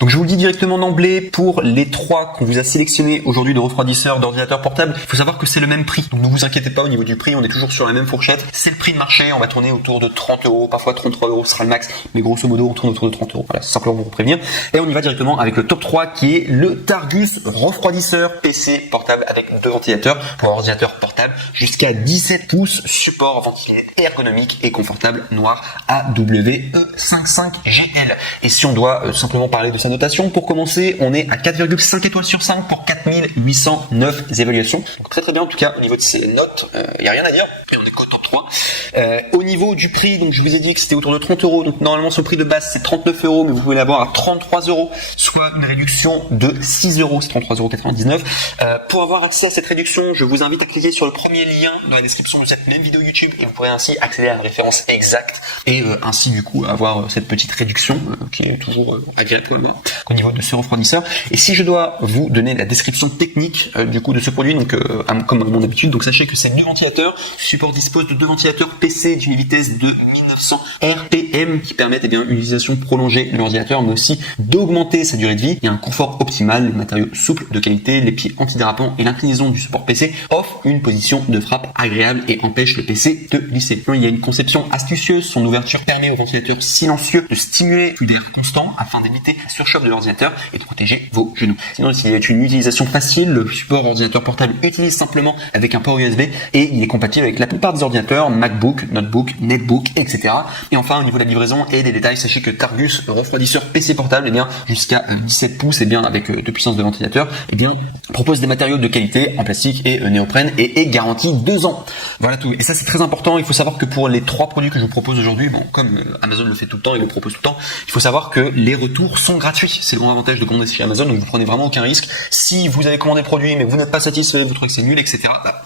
Donc je vous le dis directement d'emblée, pour les trois qu'on vous a sélectionnés aujourd'hui de refroidisseurs d'ordinateurs portables, il faut savoir que c'est le même prix. Donc ne vous inquiétez pas au niveau du prix, on est toujours sur la même fourchette. C'est le prix de marché, on va tourner autour de 30 €, parfois 33 € sera le max, mais grosso modo on tourne autour de 30 €. Voilà, c'est simplement pour vous prévenir. Et on y va directement avec le top 3 qui est le Targus refroidisseur PC portable avec deux ventilateurs pour un ordinateur portable jusqu'à 17 pouces, support ventilé ergonomique et confortable noir AWE55GL. Et si on doit simplement parler de sa notation, pour commencer, on est à 4,5 étoiles sur 5 pour 4809 évaluations. Donc très très bien en tout cas au niveau de ces notes, il n'y a rien à dire, et on est qu'au top 3. Au niveau du prix, donc je vous ai dit que c'était autour de 30 €, donc normalement son prix de base c'est 39 €, mais vous pouvez l'avoir à 33 €, soit une réduction de 6 €, c'est 33,99 €. Pour avoir accès à cette réduction, je vous invite à cliquer sur le premier lien dans la description de cette même vidéo YouTube et vous pourrez ainsi accéder à la référence exacte et ainsi du coup avoir cette petite réduction qui est toujours agréable pour moi au niveau de ce refroidisseur. Et si je dois vous donner la description technique du coup de ce produit, donc comme à mon habitude, donc sachez que c'est du ventilateur. Ce support dispose de deux ventilateurs PC d'une vitesse de 1900 RPM qui permettent une utilisation prolongée de l'ordinateur, mais aussi d'augmenter sa durée de vie. Il y a un confort optimal, les matériaux souples de qualité, les pieds antidérapants et l'inclinaison du support PC offrent une position de frappe agréable et empêche le PC de glisser. Il y a une conception astucieuse, son ouverture permet au ventilateur silencieux de stimuler plus d'air constant afin d'éviter la surchauffe de l'ordinateur et de protéger vos genoux. Sinon, il y a une utilisation facile, le support ordinateur portable utilise simplement avec un port USB et il est compatible avec la plupart des ordinateurs, MacBook, Notebook, Netbook, etc. Et enfin, au niveau de la livraison et des détails, sachez que Targus, refroidisseur PC portable, jusqu'à 17 pouces, avec deux puissances de ventilateur, propose des matériaux de qualité en plastique et néoprène et est garanti 2 ans. Voilà tout. Et ça, c'est très important. Il faut savoir que pour les trois produits que je vous propose aujourd'hui, comme Amazon le fait tout le temps et le propose tout le temps, il faut savoir que les retours sont gratuits. C'est le grand avantage de commander chez Amazon, donc vous prenez vraiment aucun risque. Si vous avez commandé le produit mais vous n'êtes pas satisfait, vous trouvez que c'est nul, etc.,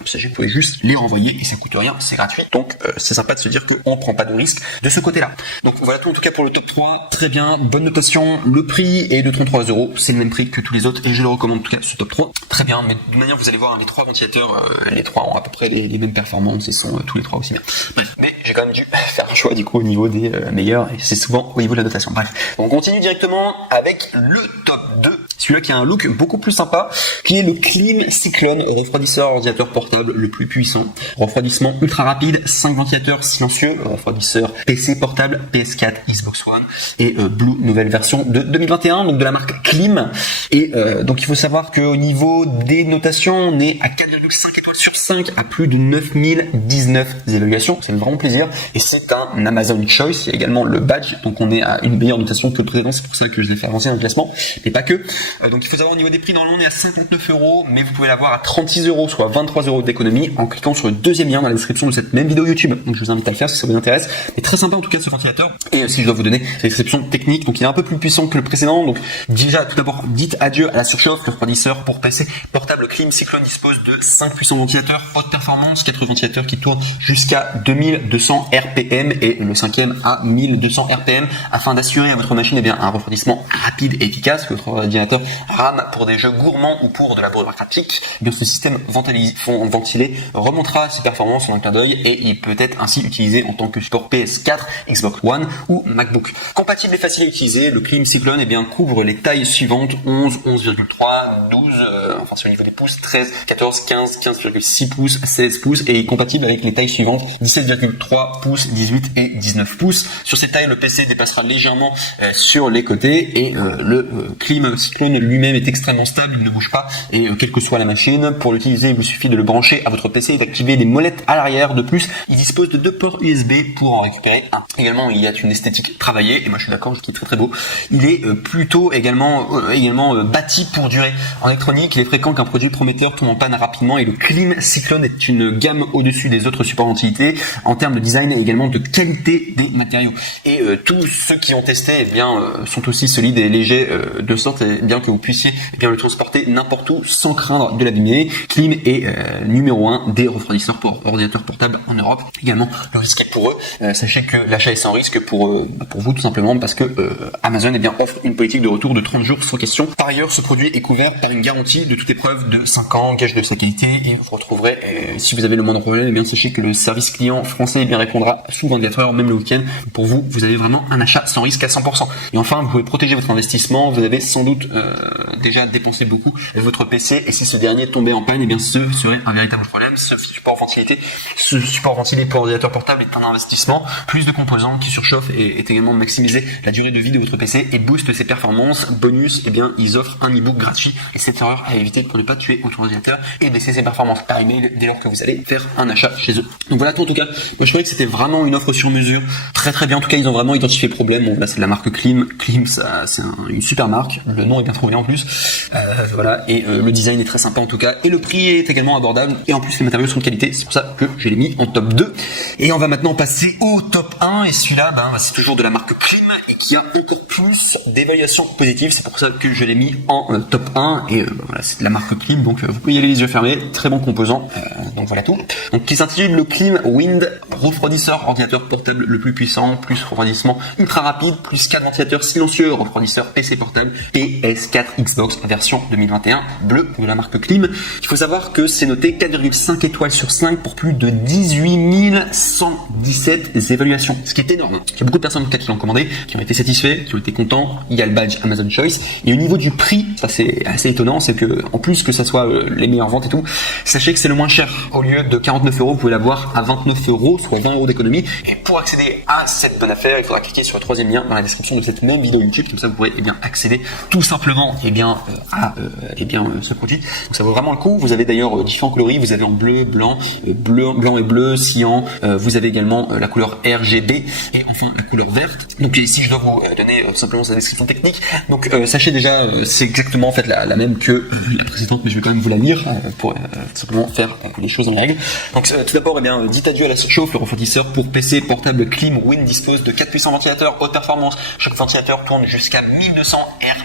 sachez que vous pouvez juste les renvoyer et ça coûte rien, c'est gratuit. Donc c'est sympa de se dire qu'on prend pas de risque de ce côté-là. Donc voilà tout en tout cas pour le top 3. Très bien, bonne notation. Le prix est de 33 €. C'est le même prix que tous les autres et je le recommande en tout cas ce top 3. Très bien, mais de manière vous allez voir les trois ventilateurs, les trois ont à peu près les mêmes performances et sont tous les trois aussi bien. Bref, mais j'ai quand même dû faire un choix du coup au niveau des meilleurs et c'est souvent au niveau de la notation. Bref, on continue directement avec le top 2. Celui-là qui a un look beaucoup plus sympa, qui est le Klim Cyclone, refroidisseur ordinateur portable le plus puissant. Refroidissement ultra rapide, 5 ventilateurs silencieux, refroidisseur PC portable, PS4, Xbox One et Blue, nouvelle version de 2021, donc de la marque Klim. Et donc il faut savoir qu'au niveau des notations, on est à 4,5 étoiles sur 5 à plus de 9019 évaluations. C'est vraiment plaisir. Et c'est un Amazon Choice, il y a également le badge, donc on est à une meilleure notation que le précédent, c'est pour ça que je l'ai fait avancer dans le classement, mais pas que. Donc il faut savoir au niveau des prix, normalement on est à 59 €, mais vous pouvez l'avoir à 36 €, soit 23 € d'économie en cliquant sur le deuxième lien dans la description de cette même vidéo YouTube. Donc je vous invite à le faire si ça vous intéresse. Mais très sympa en tout cas ce ventilateur. Et si je dois vous donner la description technique, donc il est un peu plus puissant que le précédent. Donc déjà tout d'abord dites adieu à la surchauffe. Le refroidisseur pour PC portable Klim Cyclone dispose de 5 puissants ventilateurs haute performance, 4 ventilateurs qui tournent jusqu'à 2200 RPM et le cinquième à 1200 RPM afin d'assurer à votre machine un refroidissement rapide et efficace. Votre ordinateur RAM pour des jeux gourmands ou pour de la pratique, ce système ventilé remontera ses performances en un clin d'œil et il peut être ainsi utilisé en tant que support PS4, Xbox One ou MacBook. Compatible et facile à utiliser, le Klim Cyclone couvre les tailles suivantes 11, 11,3, 12, enfin sur le niveau des pouces, 13, 14, 15, 15,6 pouces, 16 pouces et est compatible avec les tailles suivantes 17,3 pouces, 18 et 19 pouces. Sur ces tailles, le PC dépassera légèrement sur les côtés et le Klim Cyclone lui-même est extrêmement stable, il ne bouge pas et quelle que soit la machine. Pour l'utiliser, il vous suffit de le brancher à votre PC et d'activer des molettes à l'arrière. De plus, il dispose de 2 ports USB pour en récupérer un. Également, il y a une esthétique travaillée et moi je suis d'accord, je trouve très très beau. Il est plutôt également bâti pour durer. En électronique, il est fréquent qu'un produit prometteur tombe en panne rapidement et le Klim Cyclone est une gamme au-dessus des autres supports ventilité en termes de design et également de qualité des matériaux. Et tous ceux qui ont testé sont aussi solides et légers de sorte bien que vous puissiez le transporter n'importe où sans craindre de l'abîmer. Klim est numéro 1 des refroidisseurs pour ordinateurs portables en Europe. Également, le risque est pour eux. Sachez que l'achat est sans risque pour vous tout simplement parce que Amazon offre une politique de retour de 30 jours sans question. Par ailleurs, ce produit est couvert par une garantie de toute épreuve de 5 ans, gage de sa qualité, et vous retrouverez, si vous avez le moindre problème, sachez que le service client français répondra sous 24 heures, même le week-end. Pour vous, vous avez vraiment un achat sans risque à 100%. Et enfin, vous pouvez protéger votre investissement. Vous avez sans doute déjà dépensé beaucoup de votre PC, et si ce dernier tombait en panne, ce serait un véritable problème. Ce support ventilé pour ordinateur portable est un investissement. Plus de composants qui surchauffent est également maximiser la durée de vie de votre PC et booste ses performances. Bonus, ils offrent un e-book gratuit, et cette erreur à éviter pour ne pas tuer votre ordinateur et baisser ses performances par email dès lors que vous allez faire un achat chez eux. Donc voilà tout. En tout cas, moi je trouvais que c'était vraiment une offre sur mesure, très bien. En tout cas, ils ont vraiment identifié le problème. Bon, là c'est de la marque Klim, c'est une super marque, le nom est bien trouvé en plus, voilà, et le design est très sympa en tout cas, et le prix est également abordable, et en plus les matériaux sont de qualité. C'est pour ça que je l'ai mis en top 2. Et on va maintenant passer au top 1, et celui-là c'est toujours de la marque Klim et qui a encore plus d'évaluations positives. C'est pour ça que je l'ai mis en top 1, et voilà, c'est de la marque Klim, donc vous pouvez y aller les yeux fermés. Très bon composant, donc voilà tout. Donc qui s'intitule le Klim Wind refroidisseur ordinateur portable le plus puissant, plus refroidissement ultra rapide, plus 4 ventilateurs silencieux, refroidisseur PC portable PS4 Xbox version 2021 bleu de la marque Klim. Il faut savoir que c'est noté 4,5 étoiles sur 5 pour plus de 18 117 évaluations, ce qui est énorme. Il y a beaucoup de personnes qui l'ont commandé, qui ont été satisfaits, qui ont été contents. Il y a le badge Amazon Choice, et au niveau du prix, ça c'est assez étonnant, c'est que en plus que ça soit les meilleures ventes et tout, sachez que c'est le moins cher. Au lieu de 49 €, vous pouvez l'avoir à 29 €, soit 20 € d'économie. Et pour accéder à cette bonne affaire, il faudra cliquer sur le troisième lien dans la description de cette même vidéo YouTube, comme ça vous pourrez accéder tout simplement à ce produit. Donc ça vaut vraiment le coup. Vous avez d'ailleurs différents coloris, vous avez en bleu, blanc et bleu, cyan, vous avez également la couleur RGB et enfin la couleur verte. Donc ici je dois vous donner simplement sa description technique. Donc sachez déjà, c'est exactement en fait la même que la précédente, mais je vais quand même vous la lire pour simplement faire les choses en règle. Donc tout d'abord, dites adieu à la surchauffe. Le refroidisseur pour PC portable Klim Wind dispose de 4 puissants ventilateurs haute performance. Chaque ventilateur tourne jusqu'à 1200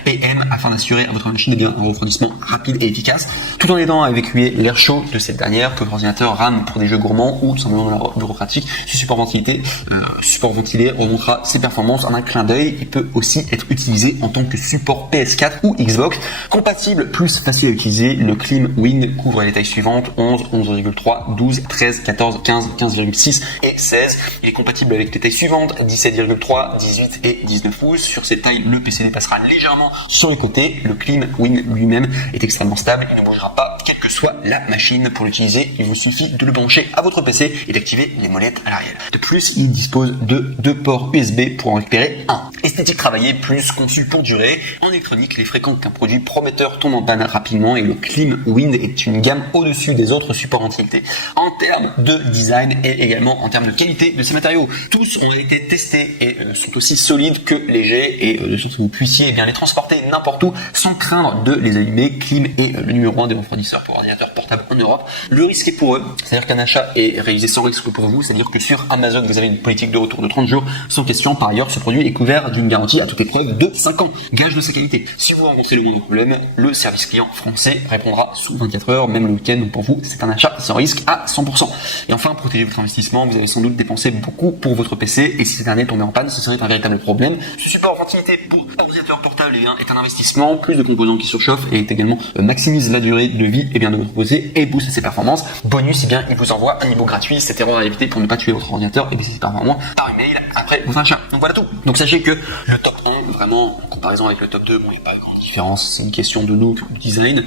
RPM afin d'assurer à votre machine un refroidissement rapide et efficace, tout en aidant à évacuer l'air chaud de cette dernière que votre ordinateur rame pour des jeux gourmands ou tout simplement dans la bureaucratique. Ce support ventilé remontera ses performances en un clin d'œil. Il peut aussi être utilisé en tant que support PS4 ou Xbox. Compatible plus facile à utiliser, le Klim Wind couvre les tailles suivantes: 11, 11,3, 12, 13, 14, 15, 15,6 et 16. Il est compatible avec les tailles suivantes: 17,3, 18 et 19 pouces. Sur ces tailles, le PC dépassera légèrement sur les côtés. Le Klim Wind lui-même est extrêmement stable, il ne bougera pas quelle que soit la machine. Pour l'utiliser, il vous suffit de le brancher à votre PC et d'activer les molettes à l'arrière. De plus, il dispose de 2 ports USB pour en récupérer un. Esthétique travaillée plus conçu pour durer. En électronique, il est fréquent qu'un produit prometteur tombe en panne rapidement, et le Klim Wind est une gamme au-dessus des autres supports ventilité. En termes de design et également en termes de qualité de ces matériaux, tous ont été testés et sont aussi solides que légers, et de sorte que vous puissiez les transporter n'importe où sans craindre de les allumer. Klim est le numéro 1 des refroidisseurs pour ordinateurs portables en Europe. Le risque est pour eux, c'est-à-dire qu'un achat est réalisé sans risque pour vous, c'est-à-dire que sur Amazon vous avez une politique de retour de 30 jours sans question. Par ailleurs, ce produit est couvert d'une garantie à toute épreuve de 5 ans, gage de sa qualité. Si vous rencontrez le moindre problème, le service client français répondra sous 24 heures, même le week-end. Donc pour vous, c'est un achat sans risque à 100%. Et enfin, protégez votre investissement. Vous avez sans doute dépensé beaucoup pour votre PC, et si ce dernier tombait en panne, ce serait un véritable problème. Ce support ventilité pour ordinateur portable est un investissement. Plus de composants qui surchauffent et également maximise la durée de vie de votre PC et booste ses performances. Bonus, il vous envoie un e-book gratuit. Cette erreur à éviter pour ne pas tuer votre ordinateur et baisser ses performances par email après votre achat. Donc voilà tout. Donc sachez que le top 1, vraiment, en comparaison avec le top 2, il n'y a pas de grande différence. C'est une question de look, de design.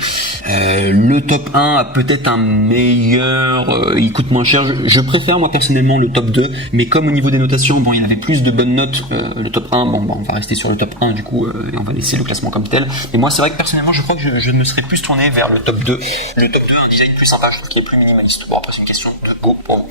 Le top 1 a peut-être un meilleur, il coûte moins cher. Je préfère moi personnellement le top 2, mais comme au niveau des notations, il avait plus de bonnes notes. Le top 1, on va rester sur le top 1 du coup, et on va laisser le classement comme tel. Et moi, c'est vrai que personnellement, je crois que je me serais plus tourné vers le top 2. Le top 2 a un design plus sympa, je trouve qu'il est plus minimaliste. Bon, après, c'est une question de goût. Bon.